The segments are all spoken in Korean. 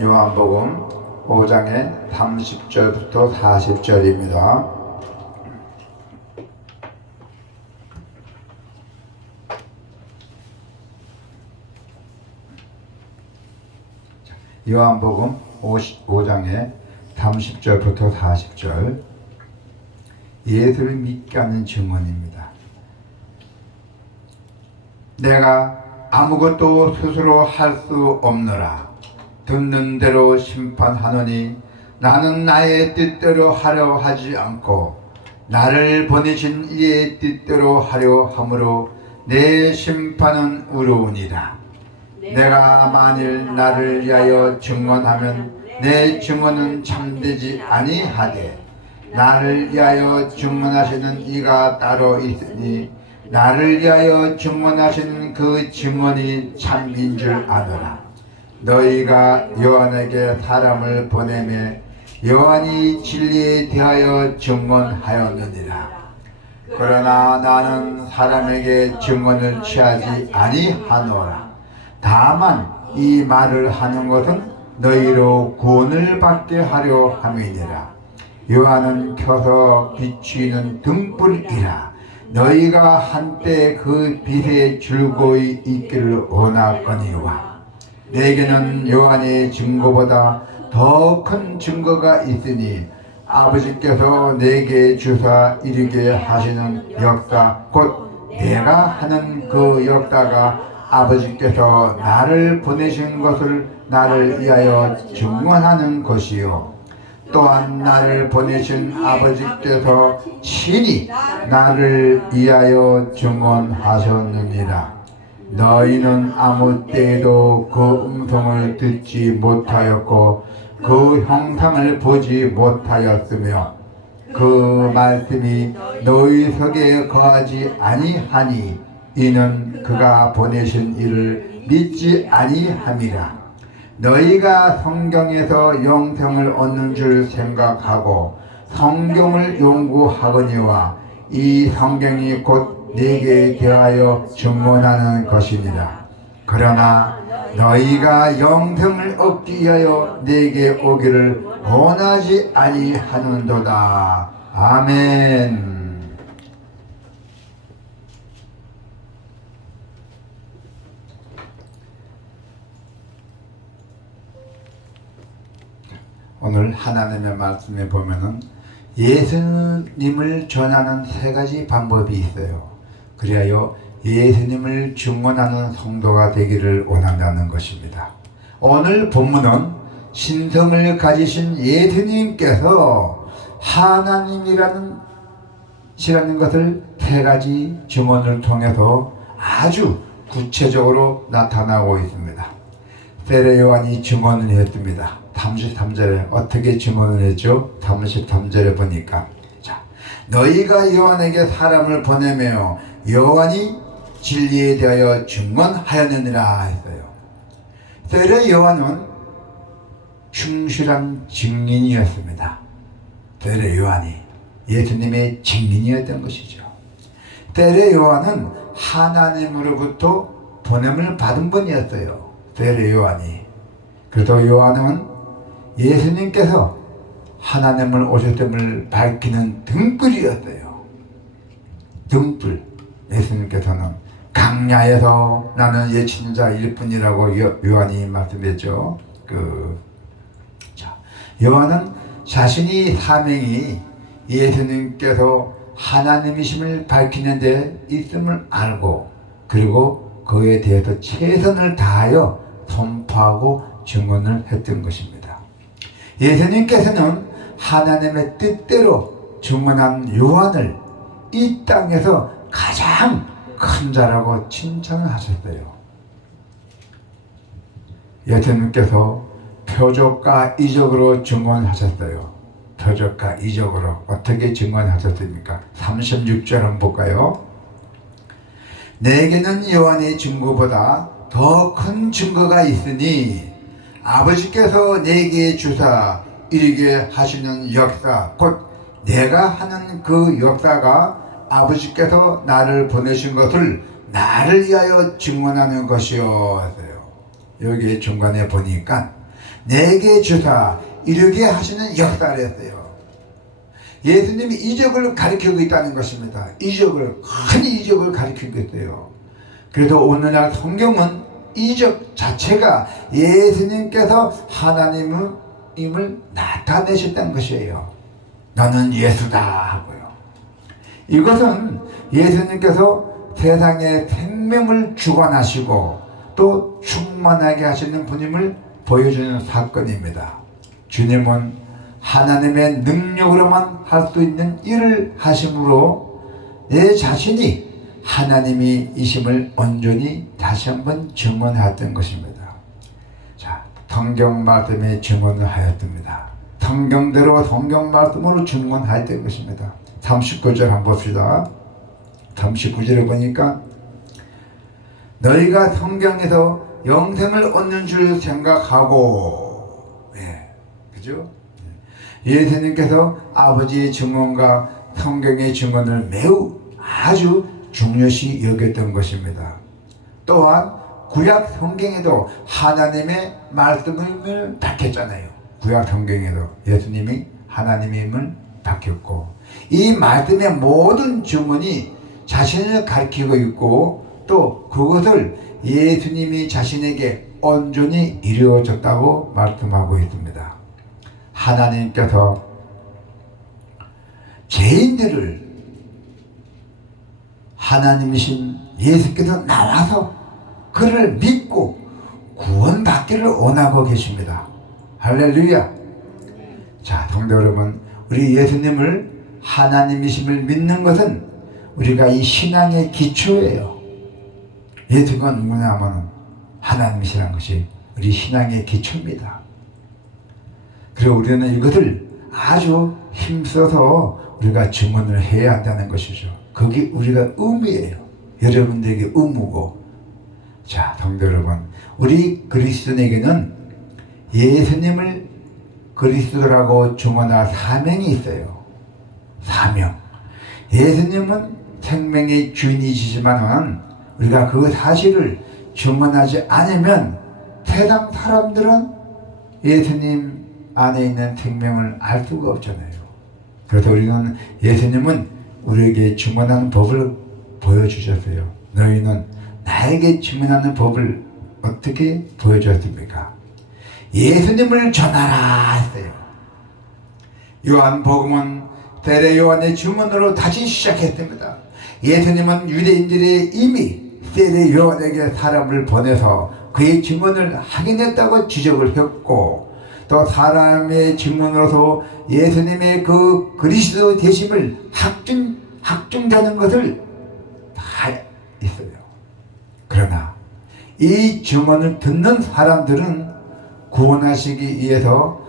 요한복음 5장의 30절부터 40절입니다. 요한복음 5장의 30절부터 40절. 예수를 믿게 하는 증언입니다. 내가 아무것도 스스로 할 수 없노라. 듣는 대로 심판하노니 나는 나의 뜻대로 하려 하지 않고 나를 보내신 이의 뜻대로 하려 하므로 내 심판은 의로우니라. 내가 만일 나를 위하여 증언하면 내 증언은 참되지 아니하되 나를 위하여 증언하시는 이가 따로 있으니 나를 위하여 증언하신 그 증언이 참인 줄 아노라. 너희가 요한에게 사람을 보내매 요한이 진리에 대하여 증언하였느니라. 그러나 나는 사람에게 증언을 취하지 아니하노라. 다만 이 말을 하는 것은 너희로 구원을 받게 하려 함이니라. 요한은 켜서 비추이는 등불이라. 너희가 한때 그 빛에 즐거이 있기를 원하거니와 내게는 요한의 증거보다 더 큰 증거가 있으니 아버지께서 내게 주사 이르게 하시는 역사 곧 내가 하는 그 역사가 아버지께서 나를 보내신 것을 나를 위하여 증언하는 것이요 또한 나를 보내신 아버지께서 친히 나를 위하여 증언하셨느니라. 너희는 아무 때에도 그 음성을 듣지 못하였고 그 형상을 보지 못하였으며 그 말씀이 너희 속에 거하지 아니하니 이는 그가 보내신 이를 믿지 아니함이라. 너희가 성경에서 영생을 얻는 줄 생각하고 성경을 연구하거니와 이 성경이 곧 내게 대하여 증언하는 것이니라. 그러나 너희가 영생을 얻기 위하여 내게 오기를 원하지 아니하는도다. 아멘. 오늘 하나님의 말씀에 보면은 예수님을 전하는 세 가지 방법이 있어요. 그리하여 예수님을 증언하는 성도가 되기를 원한다는 것입니다. 오늘 본문은 신성을 가지신 예수님께서 하나님이라는 것을 세 가지 증언을 통해서 아주 구체적으로 나타나고 있습니다. 세례 요한이 증언을 했습니다. 33절에 어떻게 증언을 했죠? 33절에 보니까 자, 너희가 요한에게 사람을 보내며 요한이 진리에 대하여 증언하였느니라 했어요. 세례 요한은 충실한 증인이었습니다. 세례 요한이 예수님의 증인이었던 것이죠. 세례 요한은 하나님으로부터 보냄을 받은 분이었어요. 세례 요한이. 그래서 요한은 예수님께서 하나님을 오셨음을 밝히는 등불이었어요. 등불. 예수님께서는 강야에서 나는 예친자일 뿐이라고 요한이 말씀했죠. 요한은 자신이 사명이 예수님께서 하나님이심을 밝히는 데 있음을 알고 그리고 그에 대해서 최선을 다하여 선포하고 증언을 했던 것입니다. 예수님께서는 하나님의 뜻대로 증언한 요한을 이 땅에서 가장 큰 자라고 칭찬을 하셨어요. 예수님께서 표적과 이적으로 증언하셨어요. 표적과 이적으로 어떻게 증언하셨습니까? 36절 한번 볼까요? 내게는 요한의 증거보다 더 큰 증거가 있으니 아버지께서 내게 주사 이르게 하시는 역사 곧 내가 하는 그 역사가 아버지께서 나를 보내신 것을 나를 위하여 증언하는 것이요. 여기 중간에 보니까 내게 주사 이르게 하시는 역사를 했어요. 예수님이 이적을 가르치고 있다는 것입니다. 큰 이적을 가르치고 있어요. 그래서 오늘날 성경은 이적 자체가 예수님께서 하나님임을 나타내셨다는 것이에요. 너는 예수다 하고요. 이것은 예수님께서 세상에 생명을 주관하시고 또 충만하게 하시는 분임을 보여주는 사건입니다. 주님은 하나님의 능력으로만 할 수 있는 일을 하심으로 내 자신이 하나님이 이심을 온전히 다시 한번 증언하였던 것입니다. 자, 성경 말씀에 증언을 하였습니다. 성경대로 성경 말씀으로 증언하였던 것입니다. 39절 한번 봅시다. 39절에 보니까 너희가 성경에서 영생을 얻는 줄 생각하고, 그죠? 예수님께서 아버지의 증언과 성경의 증언을 매우 아주 중요시 여겼던 것입니다. 또한 구약 성경에도 하나님의 말씀을 밝혔잖아요. 구약 성경에도 예수님이 하나님임을 밝혔고, 이 말씀의 모든 증언이 자신을 가리키고 있고 또 그것을 예수님이 자신에게 온전히 이루어졌다고 말씀하고 있습니다. 하나님께서 죄인들을 하나님이신 예수께서 나와서 그를 믿고 구원받기를 원하고 계십니다. 할렐루야. 자, 성도 여러분, 우리 예수님을 하나님이심을 믿는 것은 우리가 이 신앙의 기초예요. 예수가 누구냐 하면 하나님이시라는 것이 우리 신앙의 기초입니다. 그리고 우리는 이것을 아주 힘써서 우리가 증언을 해야 한다는 것이죠. 그게 우리가 의무예요. 여러분들에게 의무고. 자, 성도 여러분, 우리 그리스도인에게는 예수님을 그리스도라고 증언할 사명이 있어요. 사명. 예수님은 생명의 주인이시지만 우리가 그 사실을 증언하지 않으면 세상 사람들은 예수님 안에 있는 생명을 알 수가 없잖아요. 그래서 우리는 예수님은 우리에게 증언하는 법을 보여주셨어요. 너희는 나에게 증언하는 법을 어떻게 보여주었습니까? 예수님을 전하라 했어요. 요한복음은 세례 요한의 증언으로 다시 시작했습니다. 예수님은 유대인들이 이미 세례 요한에게 사람을 보내서 그의 증언을 확인했다고 지적을 했고, 또 사람의 증언으로서 예수님의 그 그리스도 되심을 확증되는 것을 다 있어요. 그러나 이 증언을 듣는 사람들은 구원하시기 위해서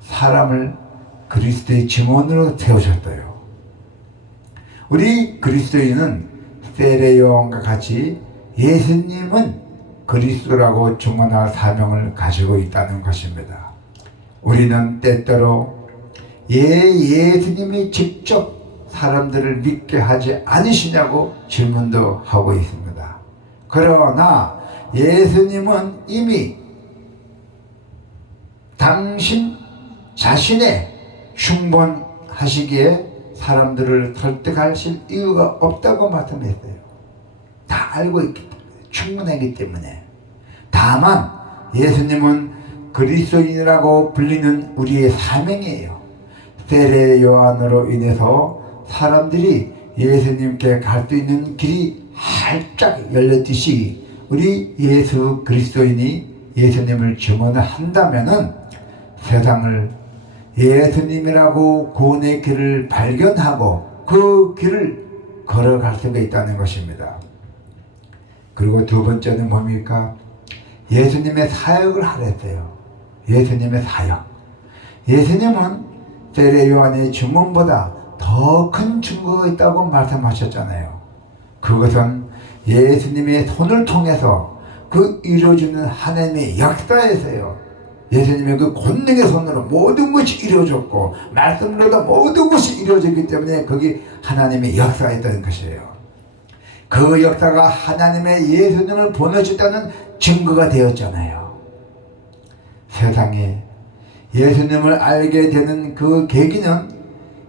사람을 그리스도의 증언으로 세우셨어요. 우리 그리스도인은 세례 요한과 같이 예수님은 그리스도라고 증언할 사명을 가지고 있다는 것입니다. 우리는 때때로 예수님이 직접 사람들을 믿게 하지 않으시냐고 질문도 하고 있습니다. 그러나 예수님은 이미 당신 자신의 충분하시기에 사람들을 설득하실 이유가 없다고 말씀했어요. 다 알고 있기 때문에, 충분하기 때문에. 다만 예수님은 그리스도인이라고 불리는 우리의 사명이에요. 세례 요한으로 인해서 사람들이 예수님께 갈 수 있는 길이 활짝 열렸듯이 우리 예수 그리스도인이 예수님을 증언을 한다면은 세상을 예수님이라고 구원의 길을 발견하고 그 길을 걸어갈 수가 있다는 것입니다. 그리고 두 번째는 뭡니까? 예수님의 사역을 하랬어요. 예수님의 사역. 예수님은 세례 요한의 증언보다 더 큰 증거가 있다고 말씀하셨잖아요. 그것은 예수님의 손을 통해서 그 이루어지는 하나님의 역사에서요. 예수님의 그 권능의 손으로 모든 것이 이루어졌고 말씀으로도 모든 것이 이루어졌기 때문에 거기 하나님의 역사가 있다는 것이에요. 그 역사가 하나님의 예수님을 보내셨다는 증거가 되었잖아요. 세상에 예수님을 알게 되는 그 계기는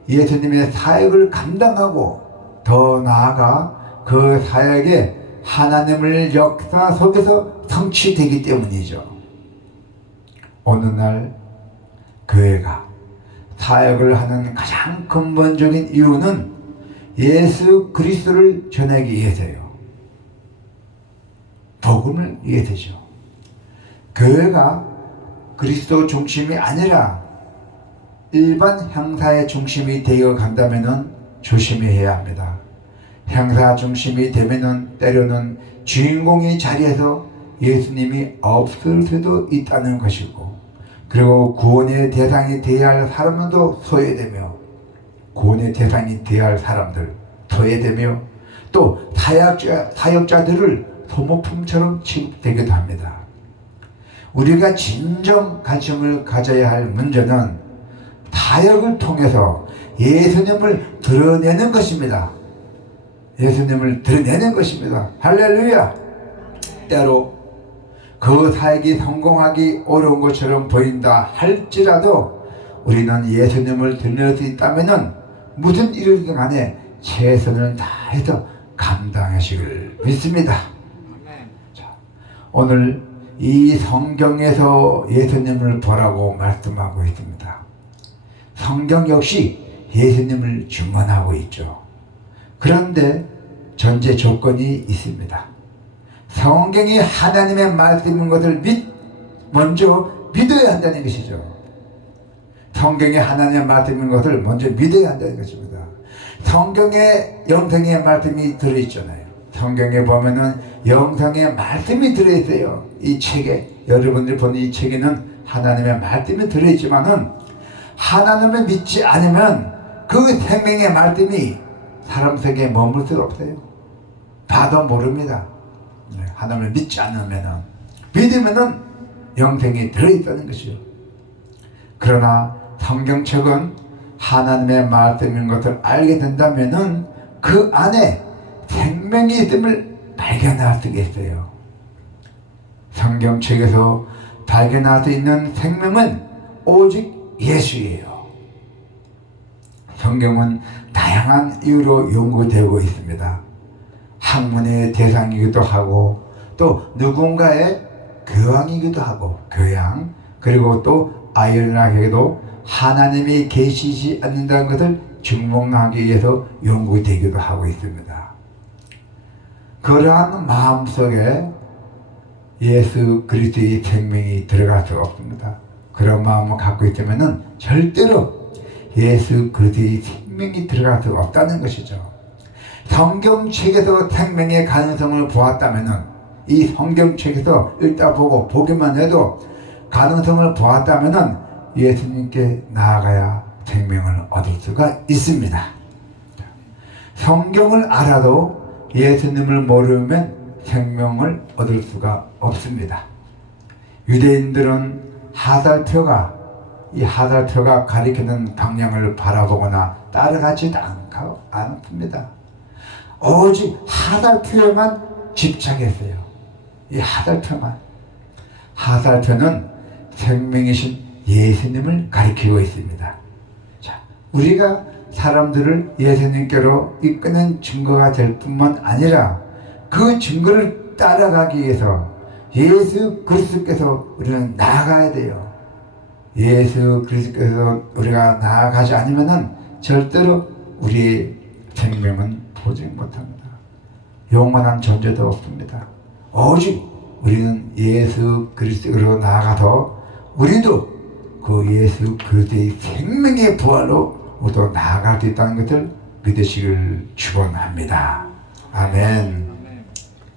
예수님의 사역을 감당하고 더 나아가 그 사역에 하나님을 역사 속에서 성취되기 때문이죠. 어느 날 교회가 사역을 하는 가장 근본적인 이유는 예수 그리스도를 전하기 위해서예요. 복음을 위해서죠. 교회가 그리스도 중심이 아니라 일반 형사의 중심이 되어 간다면 조심해야 합니다. 형사 중심이 되면 때로는 주인공의 자리에서 예수님이 없을 수도 있다는 것이고, 그리고 구원의 대상이 되어야 할 사람들도 소외되며, 구원의 대상이 되어야 할 사람들 소외되며, 또 사역자들을 소모품처럼 취급되기도 합니다. 우리가 진정 관심을 가져야 할 문제는 사역을 통해서 예수님을 드러내는 것입니다. 예수님을 드러내는 것입니다. 할렐루야! 때로 그 사역이 성공하기 어려운 것처럼 보인다 할지라도 우리는 예수님을 드러낼 수 있다면 무슨 일이든 간에 최선을 다해서 감당하시길 믿습니다. 자, 오늘 이 성경에서 예수님을 보라고 말씀하고 있습니다. 성경 역시 예수님을 증언하고 있죠. 그런데 전제 조건이 있습니다. 성경이 하나님의 말씀인 것을 먼저 믿어야 한다는 것이죠. 성경이 하나님의 말씀인 것을 먼저 믿어야 한다는 것입니다. 성경에 영성의 말씀이 들어있잖아요. 성경에 보면은 영성의 말씀이 들어있어요. 이 책에, 여러분들이 보는 이 책에는 하나님의 말씀이 들어있지만은 하나님을 믿지 않으면 그 생명의 말씀이 사람 속에 머물 수가 없어요. 봐도 모릅니다. 하나님을 믿지 않으면은, 믿으면은 영생이 들어있다는 것이요. 그러나 성경책은 하나님의 말씀인 것을 알게 된다면은 그 안에 생명이 있음을 발견할 수가 있어요. 성경책에서 발견할 수 있는 생명은 오직 예수예요. 성경은 다양한 이유로 연구되고 있습니다. 학문의 대상이기도 하고, 또 누군가의 교양이기도 하고, 교양, 그리고 또 아이러니하게도 하나님이 계시지 않는다는 것을 증명하기 위해서 연구되기도 하고 있습니다. 그러한 마음속에 예수 그리스도의 생명이 들어갈 수 없습니다. 그런 마음을 갖고 있다면 절대로 예수 그리스도의 생명이 들어갈 수 없다는 것이죠. 성경책에서 생명의 가능성을 보았다면, 이 성경책에서 읽다 보고 보기만 해도 가능성을 보았다면 예수님께 나아가야 생명을 얻을 수가 있습니다. 성경을 알아도 예수님을 모르면 생명을 얻을 수가 없습니다. 유대인들은 이 하달표가 가리키는 방향을 바라보거나 따라가지도 않습니다. 오직 하달표에만 집착했어요. 이 하달표만. 하달표는 생명이신 예수님을 가리키고 있습니다. 자, 우리가 사람들을 예수님께로 이끄는 증거가 될 뿐만 아니라 그 증거를 따라가기 위해서 예수 그리스도께서 우리는 나아가야 돼요. 예수 그리스도께서 우리가 나아가지 않으면 절대로 우리의 생명은 보지 못합니다. 영원한 존재도 없습니다. 오직 우리는 예수 그리스도로 나아가서 우리도 그 예수 그리스도의 생명의 부활로 모두 나아갈 수 있다는 것을 믿으시길 축원합니다. 아멘.